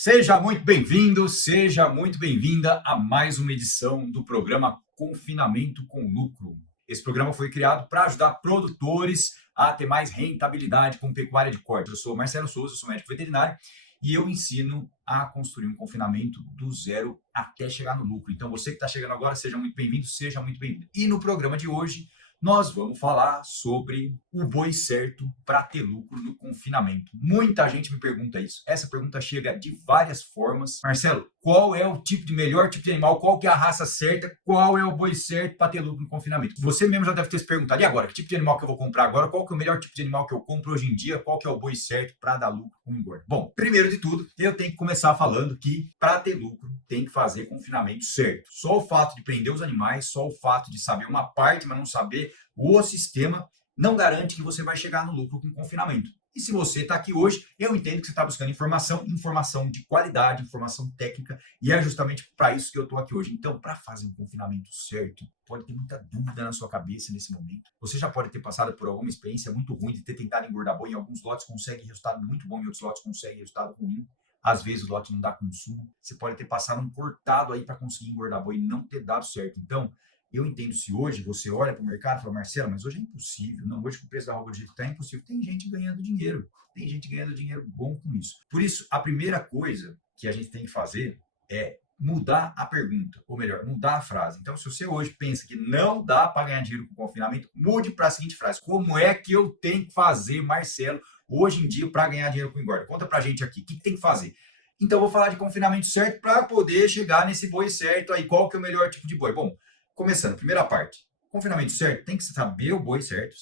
Seja muito bem-vindo, seja muito bem-vinda a mais uma edição do programa Confinamento com Lucro. Esse programa foi criado para ajudar produtores a ter mais rentabilidade com pecuária de corte. Eu sou Marcelo Souza, sou médico veterinário e eu ensino a construir um confinamento do zero até chegar no lucro. Então, você que está chegando agora, seja muito bem-vindo, seja muito bem-vindo. E no programa de hoje, nós vamos falar sobre o boi certo para ter lucro no confinamento. Muita gente me pergunta isso. Essa pergunta chega de várias formas. Marcelo, qual é o melhor tipo de animal? Qual que é a raça certa? Qual é o boi certo para ter lucro no confinamento? Você mesmo já deve ter se perguntado, e agora? Que tipo de animal que eu vou comprar agora? Qual que é o melhor tipo de animal que eu compro hoje em dia? Qual que é o boi certo para dar lucro com engorda? Bom, primeiro de tudo, eu tenho que começar falando que para ter lucro tem que fazer confinamento certo. Só o fato de prender os animais, só o fato de saber uma parte, mas não saber o sistema, não garante que você vai chegar no lucro com confinamento. E se você está aqui hoje, eu entendo que você está buscando informação de qualidade, informação técnica, e é justamente para isso que eu estou aqui hoje. Então, para fazer um confinamento certo, pode ter muita dúvida na sua cabeça nesse momento. Você já pode ter passado por alguma experiência muito ruim de ter tentado engordar boi. Em alguns lotes consegue resultado muito bom, em outros lotes consegue resultado ruim. Às vezes o lote não dá consumo. Você pode ter passado um cortado aí para conseguir engordar boi e não ter dado certo. Então, eu entendo se hoje você olha para o mercado e fala, Marcelo, mas hoje é impossível. Não, hoje com o preço da roupa do jeito que está é impossível. Tem gente ganhando dinheiro. Tem gente ganhando dinheiro bom com isso. Por isso, a primeira coisa que a gente tem que fazer é mudar a pergunta, ou melhor, mudar a frase. Então, se você hoje pensa que não dá para ganhar dinheiro com confinamento, mude para a seguinte frase. Como é que eu tenho que fazer, Marcelo, hoje em dia para ganhar dinheiro com engorda? Conta para a gente aqui. O que tem que fazer? Então, eu vou falar de confinamento certo para poder chegar nesse boi certo aí. Qual que é o melhor tipo de boi? Bom, começando, primeira parte, confinamento certo, tem que saber o boi certo?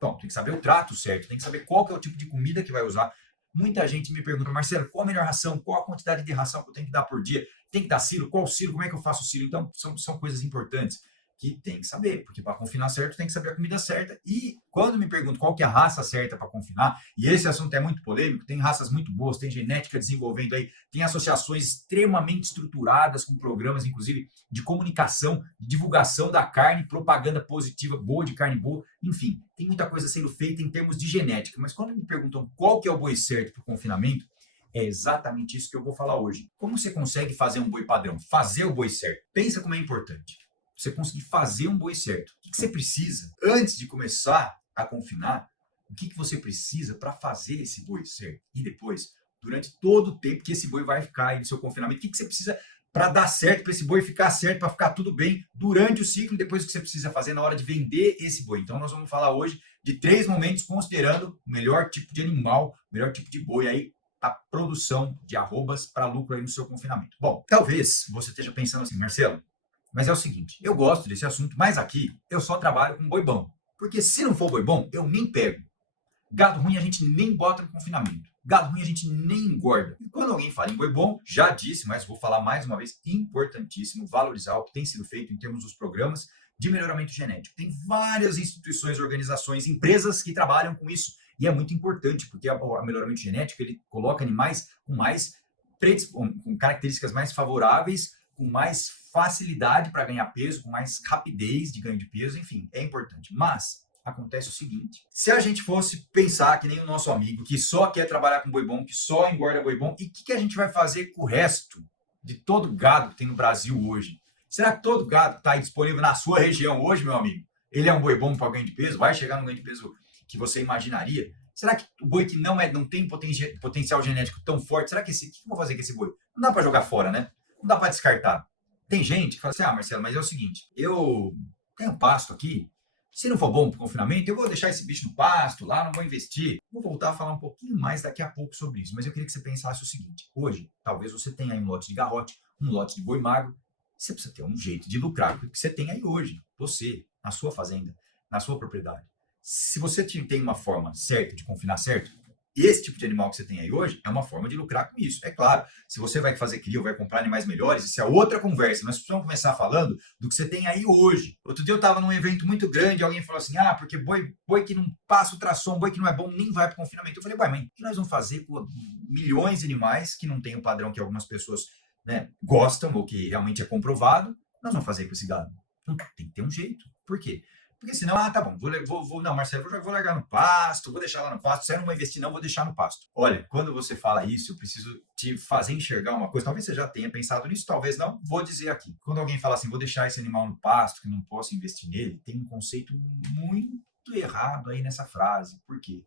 Bom, tem que saber o trato certo, tem que saber qual que é o tipo de comida que vai usar. Muita gente me pergunta, Marcelo, qual a melhor ração? Qual a quantidade de ração que eu tenho que dar por dia? Tem que dar silo? Qual silo? Como é que eu faço o silo? Então, são coisas importantes que tem que saber, porque para confinar certo tem que saber a comida certa. E quando me perguntam qual que é a raça certa para confinar, e esse assunto é muito polêmico, tem raças muito boas, tem genética desenvolvendo aí, tem associações extremamente estruturadas com programas, inclusive, de comunicação, de divulgação da carne, propaganda positiva, boa de carne boa, enfim, tem muita coisa sendo feita em termos de genética. Mas quando me perguntam qual que é o boi certo para o confinamento, é exatamente isso que eu vou falar hoje. Como você consegue fazer um boi padrão? Fazer o boi certo. Pensa como é importante você conseguir fazer um boi certo. O que você precisa, antes de começar a confinar, o que você precisa para fazer esse boi certo? E depois, durante todo o tempo que esse boi vai ficar aí no seu confinamento, o que você precisa para dar certo, para esse boi ficar certo, para ficar tudo bem durante o ciclo e depois o que você precisa fazer na hora de vender esse boi. Então, nós vamos falar hoje de 3 momentos, considerando o melhor tipo de animal, o melhor tipo de boi aí, a produção de arrobas para lucro aí no seu confinamento. Bom, talvez você esteja pensando assim, Marcelo, mas é o seguinte, eu gosto desse assunto, mas aqui eu só trabalho com boi bom. Porque se não for boi bom, eu nem pego. Gado ruim a gente nem bota no confinamento. Gado ruim a gente nem engorda. E quando alguém fala em boi bom, já disse, mas vou falar mais uma vez, importantíssimo valorizar o que tem sido feito em termos dos programas de melhoramento genético. Tem várias instituições, organizações, empresas que trabalham com isso. E é muito importante, porque o melhoramento genético ele coloca animais com características mais favoráveis, com mais facilidade para ganhar peso, com mais rapidez de ganho de peso, enfim, é importante. Mas acontece o seguinte, se a gente fosse pensar que nem o nosso amigo, que só quer trabalhar com boi bom, que só engorda boi bom, e o que a gente vai fazer com o resto de todo gado que tem no Brasil hoje? Será que todo gado que está disponível na sua região hoje, meu amigo, ele é um boi bom para ganho de peso? Vai chegar no ganho de peso que você imaginaria? Será que o boi que não tem potencial genético tão forte, será que o que eu vou fazer com esse boi? Não dá para jogar fora, né? Não dá para descartar. Tem gente que fala assim, Marcelo, mas é o seguinte, eu tenho pasto aqui, se não for bom para o confinamento, eu vou deixar esse bicho no pasto, lá não vou investir. Vou voltar a falar um pouquinho mais daqui a pouco sobre isso, mas eu queria que você pensasse o seguinte, hoje, talvez você tenha aí um lote de garrote, um lote de boi magro, você precisa ter um jeito de lucrar com o que você tem aí hoje, você, na sua fazenda, na sua propriedade. Se você tem uma forma certa de confinar certo, esse tipo de animal que você tem aí hoje é uma forma de lucrar com isso. É claro, se você vai fazer cria ou vai comprar animais melhores, isso é outra conversa. Nós precisamos começar falando do que você tem aí hoje. Outro dia eu estava num evento muito grande, alguém falou assim, porque boi que não passa ultrassom, boi que não é bom, nem vai para o confinamento. Eu falei, mas o que nós vamos fazer com milhões de animais que não tem o padrão que algumas pessoas, né, gostam ou que realmente é comprovado? Nós vamos fazer com esse gado? Então, tem que ter um jeito. Por quê? Porque senão, tá bom, não, Marcelo, vou largar no pasto, vou deixar lá no pasto, se eu não vou investir não, vou deixar no pasto. Olha, quando você fala isso, eu preciso te fazer enxergar uma coisa, talvez você já tenha pensado nisso, talvez não, vou dizer aqui. Quando alguém fala assim, vou deixar esse animal no pasto, que não posso investir nele, tem um conceito muito errado aí nessa frase. Por quê?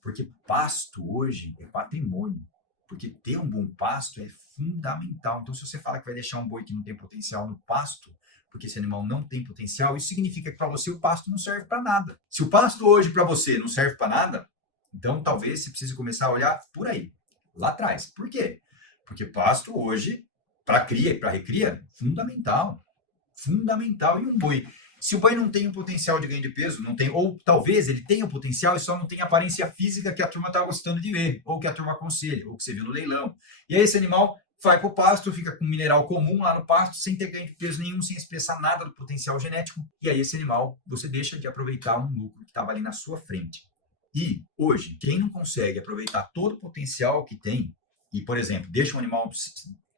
Porque pasto hoje é patrimônio. Porque ter um bom pasto é fundamental. Então, se você fala que vai deixar um boi que não tem potencial no pasto, porque esse animal não tem potencial, isso significa que para você o pasto não serve para nada. Se o pasto hoje para você não serve para nada, então talvez você precise começar a olhar por aí, lá atrás. Por quê? Porque pasto hoje, para cria e para recria, fundamental. Fundamental. E um boi? Se o boi não tem um potencial de ganho de peso, não tem, ou talvez ele tenha o potencial e só não tem a aparência física que a turma está gostando de ver, ou que a turma aconselha, ou que você viu no leilão. E aí esse animal vai para o pasto, fica com mineral comum lá no pasto, sem ter ganho de peso nenhum, sem expressar nada do potencial genético. E aí esse animal, você deixa de aproveitar um lucro que estava ali na sua frente. E hoje, quem não consegue aproveitar todo o potencial que tem, e, por exemplo, deixa um animal,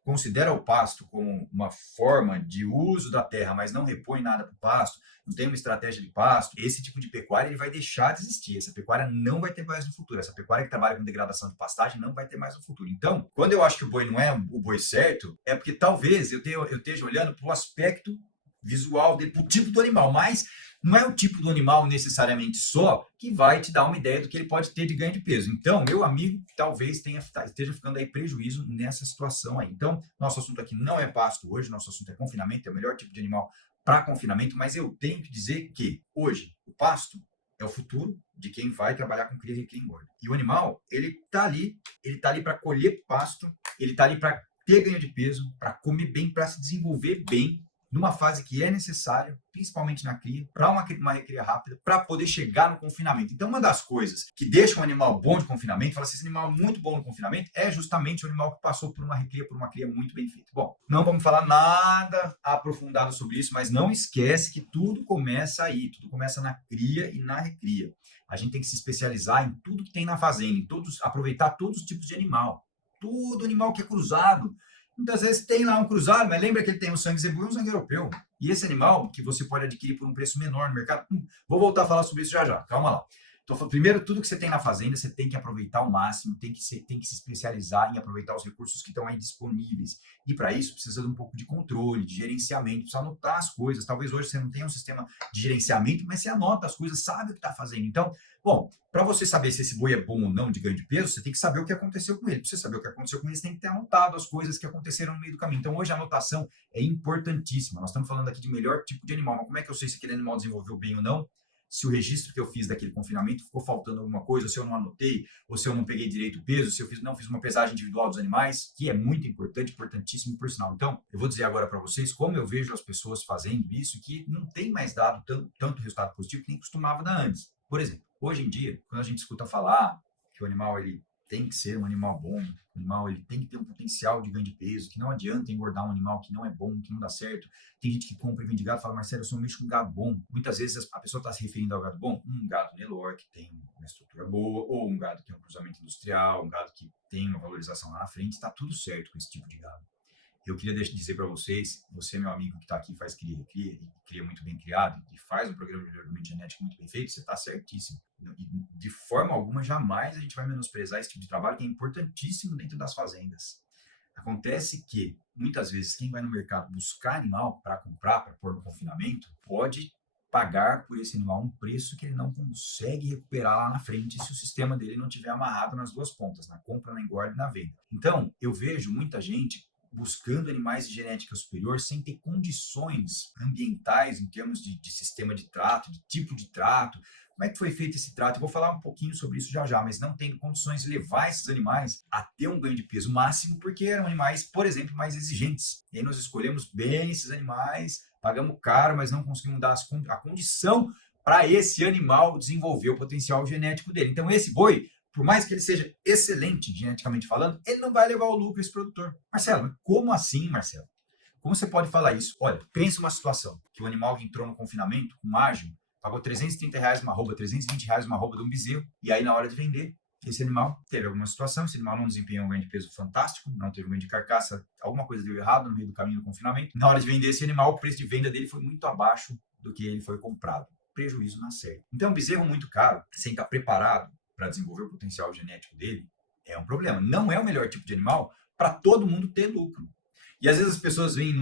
considera o pasto como uma forma de uso da terra, mas não repõe nada para o pasto, não tem uma estratégia de pasto, esse tipo de pecuária ele vai deixar de existir. Essa pecuária não vai ter mais no futuro. Essa pecuária que trabalha com degradação de pastagem não vai ter mais no futuro. Então, quando eu acho que o boi não é o boi certo, é porque talvez eu esteja olhando para o aspecto visual dele, para o tipo do animal, mas não é o tipo do animal necessariamente só que vai te dar uma ideia do que ele pode ter de ganho de peso. Então, meu amigo, talvez esteja ficando aí prejuízo nessa situação aí. Então, nosso assunto aqui não é pasto hoje, nosso assunto é confinamento, é o melhor tipo de animal para confinamento, mas eu tenho que dizer que hoje o pasto é o futuro de quem vai trabalhar com cria e quem engorda. E o animal, ele tá ali para colher pasto, ele tá ali para ter ganho de peso, para comer bem, para se desenvolver bem, numa fase que é necessária, principalmente na cria, para uma recria rápida, para poder chegar no confinamento. Então, uma das coisas que deixa um animal bom de confinamento, fala assim, esse animal é muito bom no confinamento, é justamente o animal que passou por uma cria muito bem feita. Bom, não vamos falar nada aprofundado sobre isso, mas não esquece que tudo começa aí, tudo começa na cria e na recria. A gente tem que se especializar em tudo que tem na fazenda, aproveitar todos os tipos de animal. Todo animal que é cruzado. Muitas vezes tem lá um cruzado, mas lembra que ele tem um sangue zebu e um sangue europeu. E esse animal que você pode adquirir por um preço menor no mercado, vou voltar a falar sobre isso já. Calma lá. Então, primeiro, tudo que você tem na fazenda, você tem que aproveitar ao máximo, tem que se especializar em aproveitar os recursos que estão aí disponíveis. E para isso, precisa de um pouco de controle, de gerenciamento, precisa anotar as coisas. Talvez hoje você não tenha um sistema de gerenciamento, mas você anota as coisas, sabe o que está fazendo. Então, bom, para você saber se esse boi é bom ou não de ganho de peso, você tem que saber o que aconteceu com ele. Para você saber o que aconteceu com ele, você tem que ter anotado as coisas que aconteceram no meio do caminho. Então, hoje a anotação é importantíssima. Nós estamos falando aqui de melhor tipo de animal, mas como é que eu sei se aquele animal desenvolveu bem ou não? Se o registro que eu fiz daquele confinamento ficou faltando alguma coisa, ou se eu não anotei, ou se eu não peguei direito o peso, se eu não fiz uma pesagem individual dos animais, que é muito importante, importantíssimo por sinal. Então, eu vou dizer agora para vocês como eu vejo as pessoas fazendo isso, que não tem mais dado tanto resultado positivo que nem costumava dar antes. Por exemplo, hoje em dia, quando a gente escuta falar que o animal ele tem que ser um animal bom, o animal ele tem que ter um potencial de ganho de peso, que não adianta engordar um animal que não é bom, que não dá certo. Tem gente que compra e vende gado e fala, Marcelo, eu sou um mexo com gado bom. Muitas vezes a pessoa está se referindo ao gado bom, um gado Nelore, que tem uma estrutura boa, ou um gado que tem um cruzamento industrial, um gado que tem uma valorização lá na frente, está tudo certo com esse tipo de gado. Eu queria dizer para vocês, você, meu amigo que está aqui, faz cria e cria muito bem criado, e faz um programa de melhoramento genético muito bem feito, você está certíssimo. E de forma alguma, jamais a gente vai menosprezar esse tipo de trabalho, que é importantíssimo dentro das fazendas. Acontece que, muitas vezes, quem vai no mercado buscar animal para comprar, para pôr no confinamento, pode pagar por esse animal um preço que ele não consegue recuperar lá na frente se o sistema dele não estiver amarrado nas duas pontas, na compra, na engorda e na venda. Então, eu vejo muita gente buscando animais de genética superior sem ter condições ambientais em termos de sistema de trato, de tipo de trato. Como é que foi feito esse trato? Eu vou falar um pouquinho sobre isso já, mas não tem condições de levar esses animais a ter um ganho de peso máximo, porque eram animais, por exemplo, mais exigentes. E aí nós escolhemos bem esses animais, pagamos caro, mas não conseguimos dar a condição para esse animal desenvolver o potencial genético dele. Então, esse boi, por mais que ele seja excelente geneticamente falando, ele não vai levar o lucro esse produtor. Marcelo, mas como assim, Marcelo? Como você pode falar isso? Olha, pensa uma situação que o animal que entrou no confinamento com ágio, pagou R$330 uma arroba, R$320 uma arroba de um bezerro, e aí na hora de vender, esse animal teve alguma situação, esse animal não desempenhou um ganho de peso fantástico, não teve um ganho de carcaça, alguma coisa deu errado no meio do caminho do confinamento. Na hora de vender esse animal, o preço de venda dele foi muito abaixo do que ele foi comprado. prejuízo na certa. Então, um bezerro muito caro, sem estar preparado para desenvolver o potencial genético dele, é um problema. Não é o melhor tipo de animal para todo mundo ter lucro. E às vezes as pessoas vêm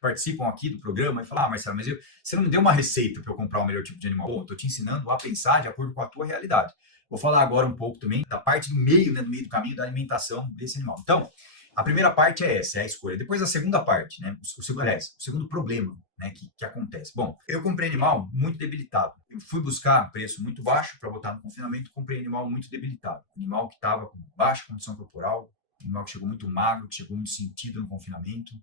participam aqui do programa e falam: Marcelo, mas você não me deu uma receita para eu comprar o melhor tipo de animal. Bom, estou te ensinando a pensar de acordo com a tua realidade. Vou falar agora um pouco também da parte do meio, né, do meio do caminho da alimentação desse animal. Então, a primeira parte é essa, é a escolha. Depois a segunda parte, né, o segundo problema, né, que acontece. Bom, eu comprei animal muito debilitado. Eu fui buscar preço muito baixo para botar no confinamento, comprei animal muito debilitado. Animal que estava com baixa condição corporal, animal que chegou muito magro, que chegou muito sentido no confinamento.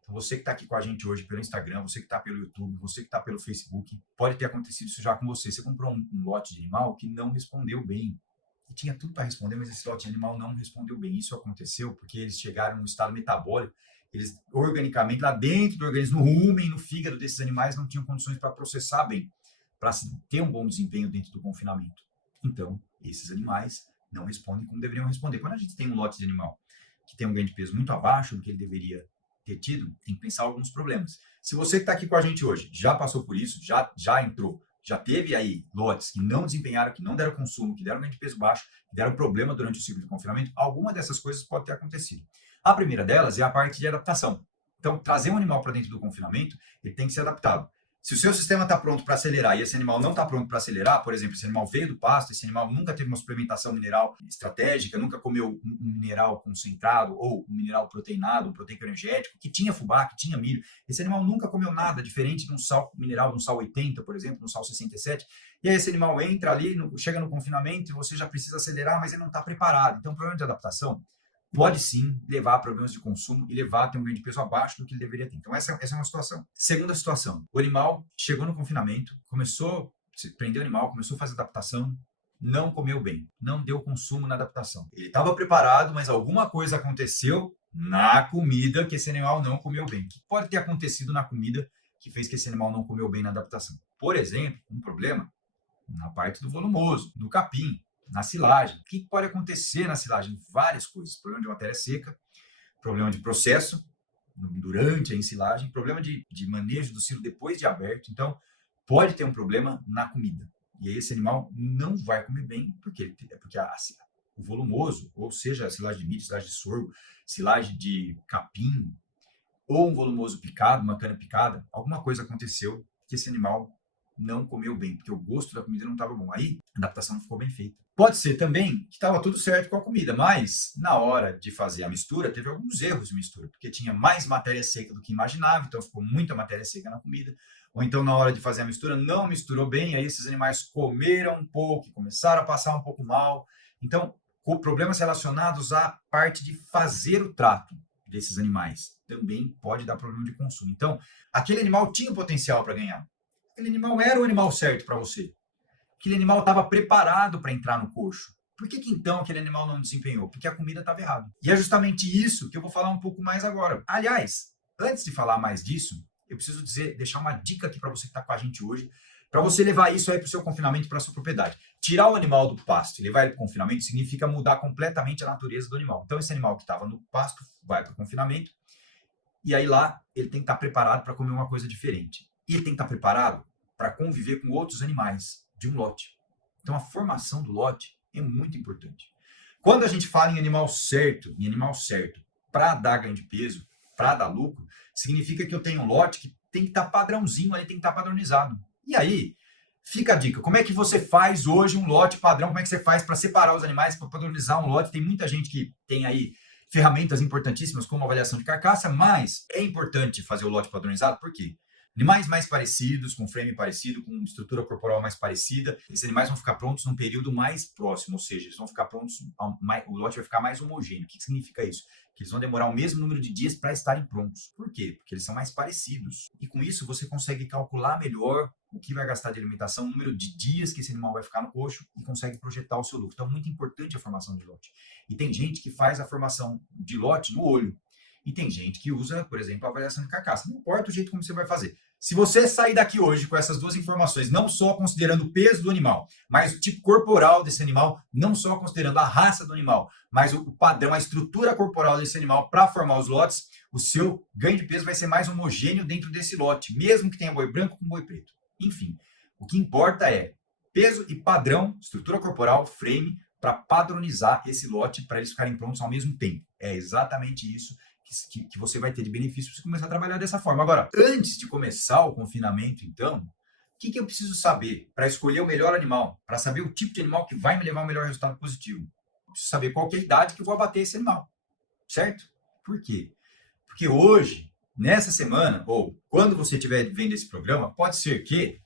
Então, você que está aqui com a gente hoje pelo Instagram, você que está pelo YouTube, você que está pelo Facebook, pode ter acontecido isso já com você. Você comprou um lote de animal que não respondeu bem. E tinha tudo para responder, mas esse lote de animal não respondeu bem. Isso aconteceu porque eles chegaram no estado metabólico, eles organicamente, lá dentro do organismo, no rumen, no fígado desses animais, não tinham condições para processar bem, para ter um bom desempenho dentro do confinamento. Então, esses animais não respondem como deveriam responder. Quando a gente tem um lote de animal que tem um ganho de peso muito abaixo do que ele deveria ter tido, tem que pensar alguns problemas. Se você que está aqui com a gente hoje já passou por isso, já entrou, já teve aí lotes que não desempenharam, que não deram consumo, que deram ganho de peso baixo, que deram problema durante o ciclo de confinamento, alguma dessas coisas pode ter acontecido. A primeira delas é a parte de adaptação. Então, trazer um animal para dentro do confinamento, ele tem que ser adaptado. Se o seu sistema está pronto para acelerar e esse animal não está pronto para acelerar, por exemplo, esse animal veio do pasto, esse animal nunca teve uma suplementação mineral estratégica, nunca comeu um mineral concentrado ou um mineral proteinado, um proteico energético, que tinha fubá, que tinha milho, esse animal nunca comeu nada diferente de um sal mineral, de um sal 80, por exemplo, de um sal 67, e aí esse animal entra ali, chega no confinamento e você já precisa acelerar, mas ele não está preparado. Então, o problema de adaptação pode sim levar a problemas de consumo e levar a ter um ganho de peso abaixo do que ele deveria ter. Então, essa é uma situação. Segunda situação, o animal chegou no confinamento, prendeu o animal, começou a fazer adaptação, não comeu bem, não deu consumo na adaptação. Ele estava preparado, mas alguma coisa aconteceu na comida que esse animal não comeu bem. O que pode ter acontecido na comida que fez que esse animal não comeu bem na adaptação? Por exemplo, um problema na parte do volumoso, do capim, na silagem. O que pode acontecer na silagem? Várias coisas. Problema de matéria seca, problema de processo durante a ensilagem, problema de manejo do silo depois de aberto. Então, pode ter um problema na comida. E aí esse animal não vai comer bem, porque o volumoso, ou seja, a silagem de milho, silagem de sorgo, silagem de capim, ou um volumoso picado, uma cana picada, alguma coisa aconteceu que esse animal não comeu bem, porque o gosto da comida não estava bom. Aí, a adaptação não ficou bem feita. Pode ser também que estava tudo certo com a comida, mas na hora de fazer a mistura, teve alguns erros de mistura, porque tinha mais matéria seca do que imaginava, então ficou muita matéria seca na comida. Ou então, na hora de fazer a mistura, não misturou bem, aí esses animais comeram um pouco, começaram a passar um pouco mal. Então, com problemas relacionados à parte de fazer o trato desses animais, também pode dar problema de consumo. Então, aquele animal tinha o potencial para ganhar. Aquele animal era o animal certo para você. Aquele animal estava preparado para entrar no coxo. Por que então aquele animal não desempenhou? Porque a comida estava errada. E é justamente isso que eu vou falar um pouco mais agora. Aliás, antes de falar mais disso, eu preciso deixar uma dica aqui para você que está com a gente hoje, para você levar isso aí para o seu confinamento, para a sua propriedade. Tirar o animal do pasto e levar ele para o confinamento significa mudar completamente a natureza do animal. Então, esse animal que estava no pasto vai para o confinamento e aí lá ele tem que estar preparado para comer uma coisa diferente. E ele tem que estar preparado para conviver com outros animais de um lote. Então, a formação do lote é muito importante. Quando a gente fala em animal certo para dar ganho de peso, para dar lucro, significa que eu tenho um lote que tem que estar padrãozinho, ele tem que estar padronizado. E aí, fica a dica, como é que você faz hoje um lote padrão? Como é que você faz para separar os animais, para padronizar um lote? Tem muita gente que tem aí ferramentas importantíssimas como avaliação de carcaça, mas é importante fazer o lote padronizado, por quê? Animais mais parecidos, com frame parecido, com estrutura corporal mais parecida, esses animais vão ficar prontos num período mais próximo, ou seja, eles vão ficar prontos, o lote vai ficar mais homogêneo. O que significa isso? Que eles vão demorar o mesmo número de dias para estarem prontos. Por quê? Porque eles são mais parecidos. E com isso você consegue calcular melhor o que vai gastar de alimentação, o número de dias que esse animal vai ficar no coxo e consegue projetar o seu lucro. Então, é muito importante a formação de lote. E tem gente que faz a formação de lote no olho. E tem gente que usa, por exemplo, a avaliação de carcaça. Não importa o jeito como você vai fazer. Se você sair daqui hoje com essas duas informações, não só considerando o peso do animal, mas o tipo corporal desse animal, não só considerando a raça do animal, mas o padrão, a estrutura corporal desse animal para formar os lotes, o seu ganho de peso vai ser mais homogêneo dentro desse lote, mesmo que tenha boi branco com boi preto. Enfim, O que importa é peso e padrão, estrutura corporal, frame, para padronizar esse lote para eles ficarem prontos ao mesmo tempo. É exatamente isso que você vai ter de benefício se você começar a trabalhar dessa forma. Agora, antes de começar o confinamento, então, o que eu preciso saber para escolher o melhor animal, para saber o tipo de animal que vai me levar ao melhor resultado positivo? Eu preciso saber qual que é a idade que eu vou abater esse animal, certo? Por quê? Porque hoje, nessa semana, ou quando você estiver vendo esse programa, pode ser que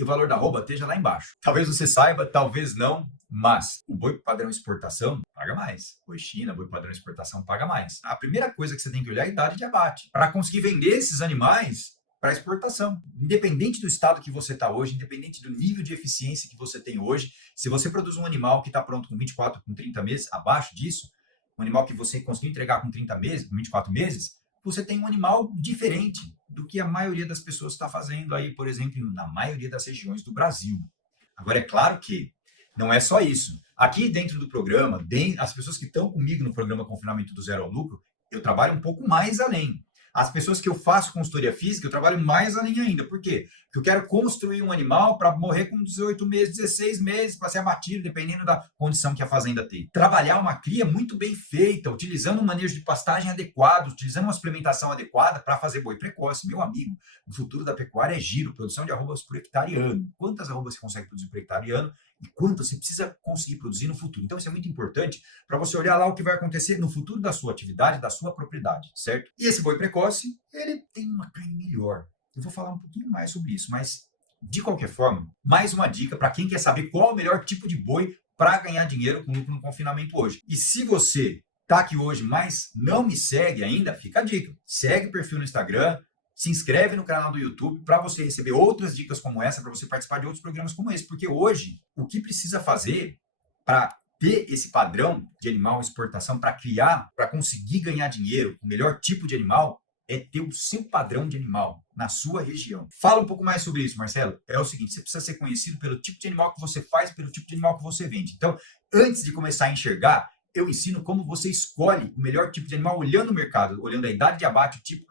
o valor da arroba esteja lá embaixo. Talvez você saiba, talvez não, mas o boi padrão exportação paga mais. Boi China, boi padrão exportação paga mais. A primeira coisa que você tem que olhar é a idade de abate, para conseguir vender esses animais para exportação. Independente do estado que você está hoje, independente do nível de eficiência que você tem hoje, se você produz um animal que está pronto com 24, com 30 meses, abaixo disso, um animal que você conseguiu entregar com 30 meses, com 24 meses, você tem um animal diferente do que a maioria das pessoas está fazendo aí, por exemplo, na maioria das regiões do Brasil. Agora, é claro que não é só isso. Aqui dentro do programa, as pessoas que estão comigo no programa Confinamento do Zero ao Lucro, eu trabalho um pouco mais além. As pessoas que eu faço consultoria física, eu trabalho mais além ainda. Por quê? Porque eu quero construir um animal para morrer com 18 meses, 16 meses, para ser abatido, dependendo da condição que a fazenda tem. Trabalhar uma cria muito bem feita, utilizando um manejo de pastagem adequado, utilizando uma suplementação adequada para fazer boi precoce. Meu amigo, o futuro da pecuária é giro, produção de arrobas por hectare ano. Quantas arrobas você consegue produzir por hectare ano e quanto você precisa conseguir produzir no futuro? Então, isso é muito importante para você olhar lá o que vai acontecer no futuro da sua atividade, da sua propriedade, certo? E esse boi precoce, ele tem uma carne melhor. Eu vou falar um pouquinho mais sobre isso, mas de qualquer forma, mais uma dica para quem quer saber qual é o melhor tipo de boi para ganhar dinheiro com lucro no confinamento hoje. E se você está aqui hoje, mas não me segue ainda, fica a dica. Segue o perfil no Instagram, se inscreve no canal do YouTube para você receber outras dicas como essa, para você participar de outros programas como esse. Porque hoje, o que precisa fazer para ter esse padrão de animal exportação, para criar, para conseguir ganhar dinheiro com o melhor tipo de animal, é ter o seu padrão de animal na sua região. Fala um pouco mais sobre isso, Marcelo. É o seguinte, você precisa ser conhecido pelo tipo de animal que você faz, pelo tipo de animal que você vende. Então, antes de começar a enxergar, eu ensino como você escolhe o melhor tipo de animal olhando o mercado, olhando a idade de abate, o tipo.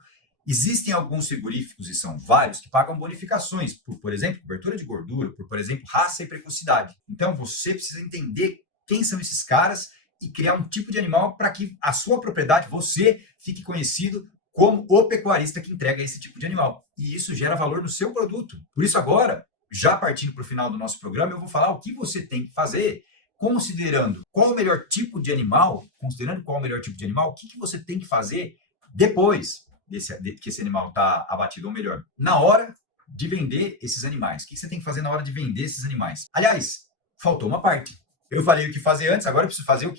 Existem alguns frigoríficos, e são vários, que pagam bonificações, por exemplo, cobertura de gordura, por exemplo, raça e precocidade. Então, você precisa entender quem são esses caras e criar um tipo de animal para que a sua propriedade, você, fique conhecido como o pecuarista que entrega esse tipo de animal. E isso gera valor no seu produto. Por isso, agora, já partindo para o final do nosso programa, eu vou falar o que você tem que fazer, considerando qual o melhor tipo de animal, o que você tem que fazer depois que esse animal está abatido, ou melhor, na hora de vender esses animais. O que você tem que fazer na hora de vender esses animais? Aliás, faltou uma parte. Eu falei o que fazer antes, agora eu preciso fazer eu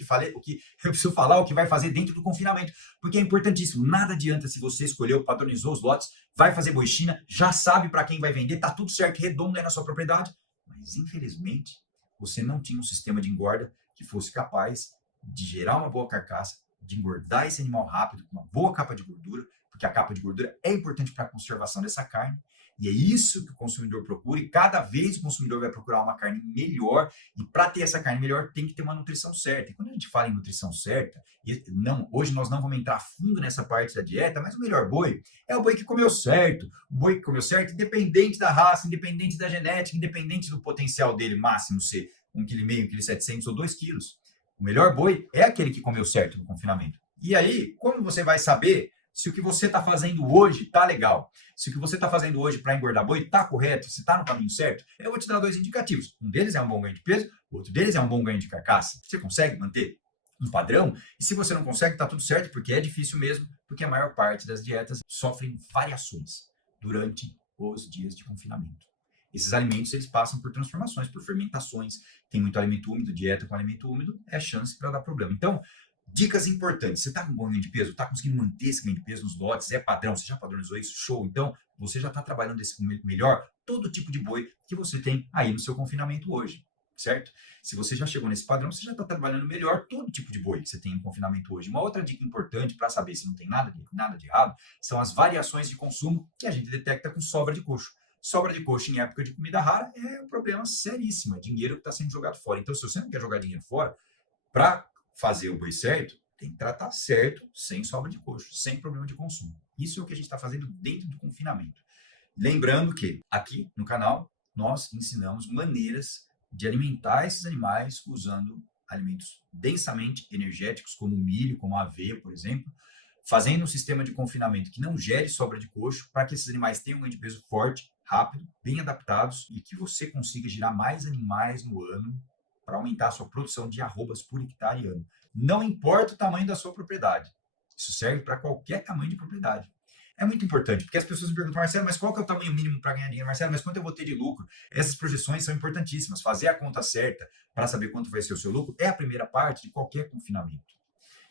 preciso falar o que vai fazer dentro do confinamento, porque é importantíssimo. Nada adianta se você escolheu, padronizou os lotes, vai fazer boi China, já sabe para quem vai vender, tá tudo certo, redondo aí na sua propriedade, mas infelizmente você não tinha um sistema de engorda que fosse capaz de gerar uma boa carcaça, de engordar esse animal rápido, com uma boa capa de gordura, porque a capa de gordura é importante para a conservação dessa carne, e é isso que o consumidor procura, e cada vez o consumidor vai procurar uma carne melhor, e para ter essa carne melhor tem que ter uma nutrição certa. E quando a gente fala em nutrição certa, hoje nós não vamos entrar fundo nessa parte da dieta, mas o melhor boi é o boi que comeu certo, o boi que comeu certo, independente da raça, independente da genética, independente do potencial dele máximo ser 1,5 kg, 1,7 kg ou 2 kg. O melhor boi é aquele que comeu certo no confinamento. E aí, como você vai saber se o que você está fazendo hoje está legal? Se o que você está fazendo hoje para engordar boi está correto, se está no caminho certo? Eu vou te dar dois indicativos. Um deles é um bom ganho de peso, o outro deles é um bom ganho de carcaça. Você consegue manter um padrão? E se você não consegue, está tudo certo, porque é difícil mesmo, porque a maior parte das dietas sofrem variações durante os dias de confinamento. Esses alimentos, eles passam por transformações, por fermentações. Tem muito alimento úmido, dieta com alimento úmido, é chance para dar problema. Então, dicas importantes. Você está com bom ganho de peso? Está conseguindo manter esse ganho de peso nos lotes? É padrão? Você já padronizou isso? Show! Então, você já está trabalhando esse melhor todo tipo de boi que você tem aí no seu confinamento hoje, certo? Se você já chegou nesse padrão, você já está trabalhando melhor todo tipo de boi que você tem no confinamento hoje. Uma outra dica importante para saber se não tem nada de errado são as variações de consumo que a gente detecta com sobra de coxo. Sobra de coxo em época de comida rara é um problema seríssimo, é dinheiro que está sendo jogado fora. Então, se você não quer jogar dinheiro fora, para fazer o boi certo, tem que tratar certo, sem sobra de coxo, sem problema de consumo. Isso é o que a gente está fazendo dentro do confinamento. Lembrando que aqui no canal nós ensinamos maneiras de alimentar esses animais usando alimentos densamente energéticos, como o milho, como a aveia, por exemplo, fazendo um sistema de confinamento que não gere sobra de coxo, para que esses animais tenham um ganho de peso forte, rápido, bem adaptados e que você consiga girar mais animais no ano para aumentar a sua produção de arrobas por hectare ano. Não importa o tamanho da sua propriedade. Isso serve para qualquer tamanho de propriedade. É muito importante, porque as pessoas me perguntam, Marcelo, mas qual que é o tamanho mínimo para ganhar dinheiro? Marcelo, mas quanto eu vou ter de lucro? Essas projeções são importantíssimas. Fazer a conta certa para saber quanto vai ser o seu lucro é a primeira parte de qualquer confinamento.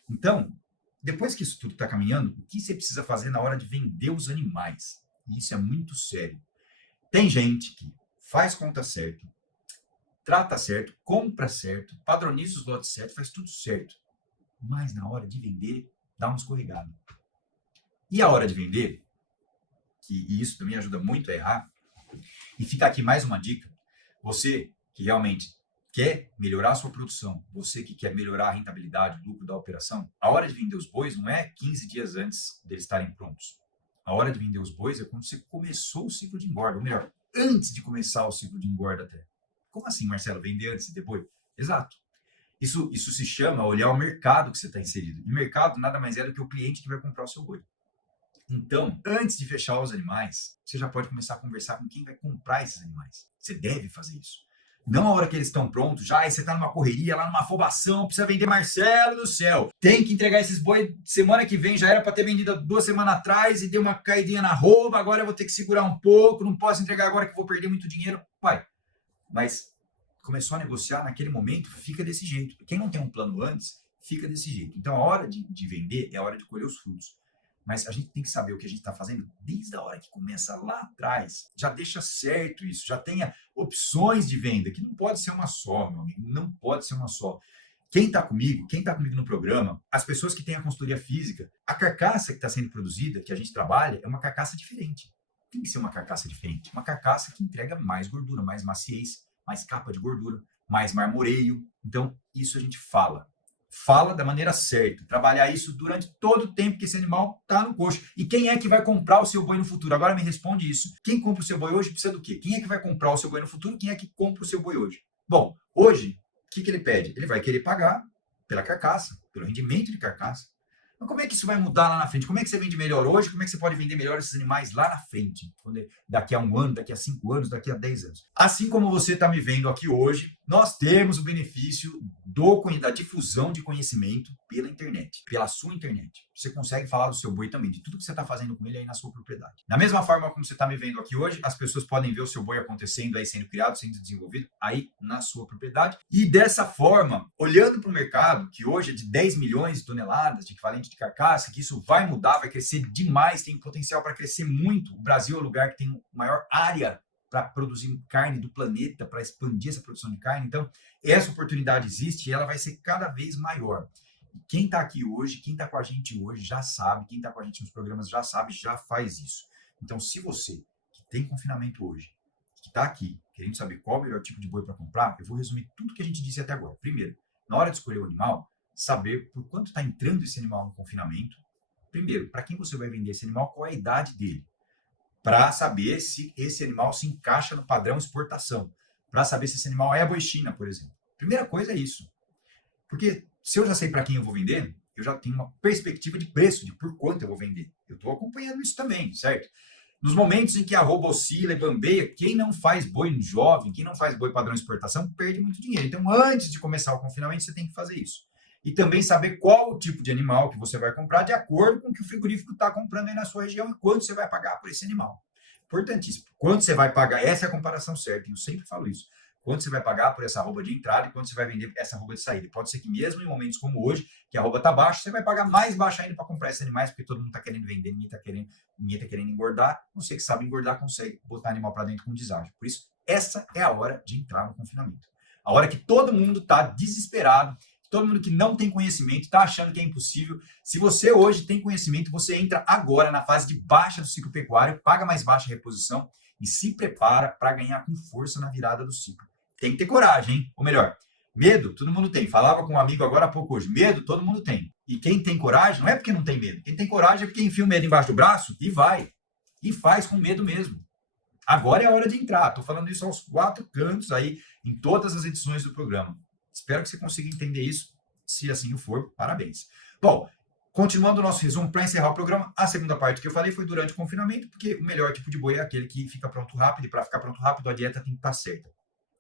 Então, depois que isso tudo está caminhando, o que você precisa fazer na hora de vender os animais? E isso é muito sério. Tem gente que faz conta certa, trata certo, compra certo, padroniza os lotes certos, faz tudo certo. Mas na hora de vender, dá uma escorregada. E a hora de vender, e isso também ajuda muito a errar, e fica aqui mais uma dica, você que realmente quer melhorar a sua produção, você que quer melhorar a rentabilidade, o lucro da operação, a hora de vender os bois não é 15 dias antes deles estarem prontos. A hora de vender os bois é quando você começou o ciclo de engorda, ou melhor, antes de começar o ciclo de engorda até. Como assim, Marcelo, vender antes e depois? Exato. Isso se chama olhar o mercado que você está inserido. E mercado nada mais é do que o cliente que vai comprar o seu boi. Então, antes de fechar os animais, você já pode começar a conversar com quem vai comprar esses animais. Você deve fazer isso. Não a hora que eles estão prontos, já e você está numa correria, lá numa afobação, precisa vender Marcelo do céu. Tem que entregar esses boi semana que vem, já era para ter vendido 2 semanas atrás e deu uma caidinha na roupa, agora eu vou ter que segurar um pouco, não posso entregar agora que vou perder muito dinheiro. Vai. Mas começou a negociar naquele momento, fica desse jeito. Quem não tem um plano antes, fica desse jeito. Então a hora de vender é a hora de colher os frutos. Mas a gente tem que saber o que a gente está fazendo desde a hora que começa lá atrás. Já deixa certo isso, já tenha opções de venda, que não pode ser uma só, meu amigo, não pode ser uma só. Quem está comigo no programa, as pessoas que têm a consultoria física, a carcaça que está sendo produzida, que a gente trabalha, é uma carcaça diferente. Tem que ser uma carcaça diferente, uma carcaça que entrega mais gordura, mais maciez, mais capa de gordura, mais marmoreio. Então, isso a gente fala da maneira certa, trabalhar isso durante todo o tempo que esse animal está no coxo. E quem é que vai comprar o seu boi no futuro? Agora me responde isso. Quem compra o seu boi hoje precisa do quê? Quem é que vai comprar o seu boi no futuro? Quem é que compra o seu boi hoje? Bom, hoje, o que ele pede? Ele vai querer pagar pela carcaça, pelo rendimento de carcaça. Mas como é que isso vai mudar lá na frente? Como é que você vende melhor hoje? Como é que você pode vender melhor esses animais lá na frente? Daqui a 1 ano, daqui a 5 anos, daqui a 10 anos. Assim como você está me vendo aqui hoje, nós temos o benefício da difusão de conhecimento pela internet, pela sua internet. Você consegue falar do seu boi também, de tudo que você está fazendo com ele aí na sua propriedade. Da mesma forma como você está me vendo aqui hoje, as pessoas podem ver o seu boi acontecendo aí, sendo criado, sendo desenvolvido aí na sua propriedade. E dessa forma, olhando para o mercado, que hoje é de 10 milhões de toneladas de equivalente de carcaça, que isso vai mudar, vai crescer demais, tem potencial para crescer muito. O Brasil é o lugar que tem maior área para produzir carne do planeta, para expandir essa produção de carne. Então, essa oportunidade existe e ela vai ser cada vez maior. E quem está aqui hoje, quem está com a gente hoje já sabe, quem está com a gente nos programas já sabe, já faz isso. Então, se você que tem confinamento hoje, que está aqui, querendo saber qual é o melhor tipo de boi para comprar, eu vou resumir tudo que a gente disse até agora. Primeiro, na hora de escolher o animal, saber por quanto está entrando esse animal no confinamento. Primeiro, para quem você vai vender esse animal, qual é a idade dele? Para saber se esse animal se encaixa no padrão exportação, para saber se esse animal é a boi China, por exemplo. Primeira coisa é isso. Porque se eu já sei para quem eu vou vender, eu já tenho uma perspectiva de preço, de por quanto eu vou vender. Eu estou acompanhando isso também, certo? Nos momentos em que a arroba oscila e bambeia, quem não faz boi jovem, quem não faz boi padrão exportação, perde muito dinheiro. Então, antes de começar o confinamento, você tem que fazer isso. E também saber qual o tipo de animal que você vai comprar de acordo com o que o frigorífico está comprando aí na sua região e quanto você vai pagar por esse animal. Importantíssimo. Quanto você vai pagar, essa é a comparação certa, eu sempre falo isso. Quanto você vai pagar por essa arroba de entrada e quanto você vai vender essa arroba de saída. Pode ser que mesmo em momentos como hoje, que a arroba está baixa, você vai pagar mais baixa ainda para comprar esses animais, porque todo mundo está querendo vender, ninguém está querendo engordar. Você que sabe engordar consegue botar animal para dentro com deságio. Por isso, essa é a hora de entrar no confinamento. A hora que todo mundo está desesperado, todo mundo que não tem conhecimento está achando que é impossível. Se você hoje tem conhecimento, você entra agora na fase de baixa do ciclo pecuário, paga mais baixa reposição e se prepara para ganhar com força na virada do ciclo. Tem que ter coragem, hein? Ou melhor, medo, todo mundo tem. Falava com um amigo agora há pouco hoje. Medo, todo mundo tem. E quem tem coragem, não é porque não tem medo. Quem tem coragem é porque enfia o medo embaixo do braço e vai. E faz com medo mesmo. Agora é a hora de entrar. Estou falando isso aos 4 cantos aí, em todas as edições do programa. Espero que você consiga entender isso. Se assim o for, parabéns. Bom, continuando o nosso resumo, para encerrar o programa, a segunda parte que eu falei foi durante o confinamento, porque o melhor tipo de boi é aquele que fica pronto rápido, e para ficar pronto rápido a dieta tem que estar certa.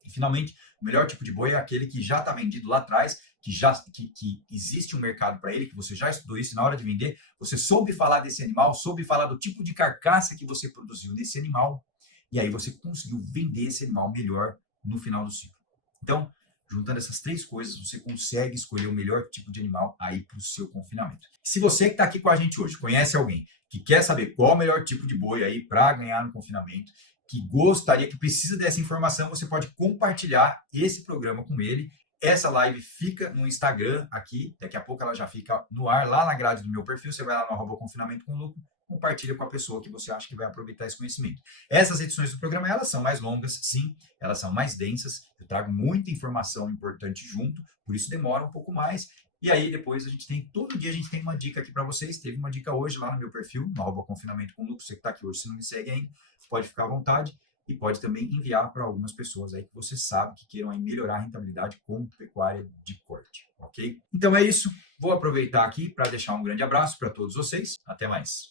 E, finalmente, o melhor tipo de boi é aquele que já está vendido lá atrás, que existe um mercado para ele, que você já estudou isso, e na hora de vender, você soube falar desse animal, soube falar do tipo de carcaça que você produziu nesse animal, e aí você conseguiu vender esse animal melhor no final do ciclo. Então, juntando essas 3 coisas, você consegue escolher o melhor tipo de animal aí para o seu confinamento. Se você que está aqui com a gente hoje conhece alguém que quer saber qual o melhor tipo de boi aí para ganhar no confinamento, que gostaria, que precisa dessa informação, você pode compartilhar esse programa com ele. Essa live fica no Instagram aqui, daqui a pouco ela já fica no ar, lá na grade do meu perfil, você vai lá no @confinamento com lucro, compartilha com a pessoa que você acha que vai aproveitar esse conhecimento. Essas edições do programa, elas são mais longas, sim, elas são mais densas, eu trago muita informação importante junto, por isso demora um pouco mais. E aí depois todo dia a gente tem uma dica aqui para vocês. Teve uma dica hoje lá no meu perfil, no @confinamento com lucro. Você que está aqui hoje, se não me segue ainda, pode ficar à vontade e pode também enviar para algumas pessoas aí que você sabe que queiram aí melhorar a rentabilidade com pecuária de corte, ok? Então é isso. Vou aproveitar aqui para deixar um grande abraço para todos vocês. Até mais.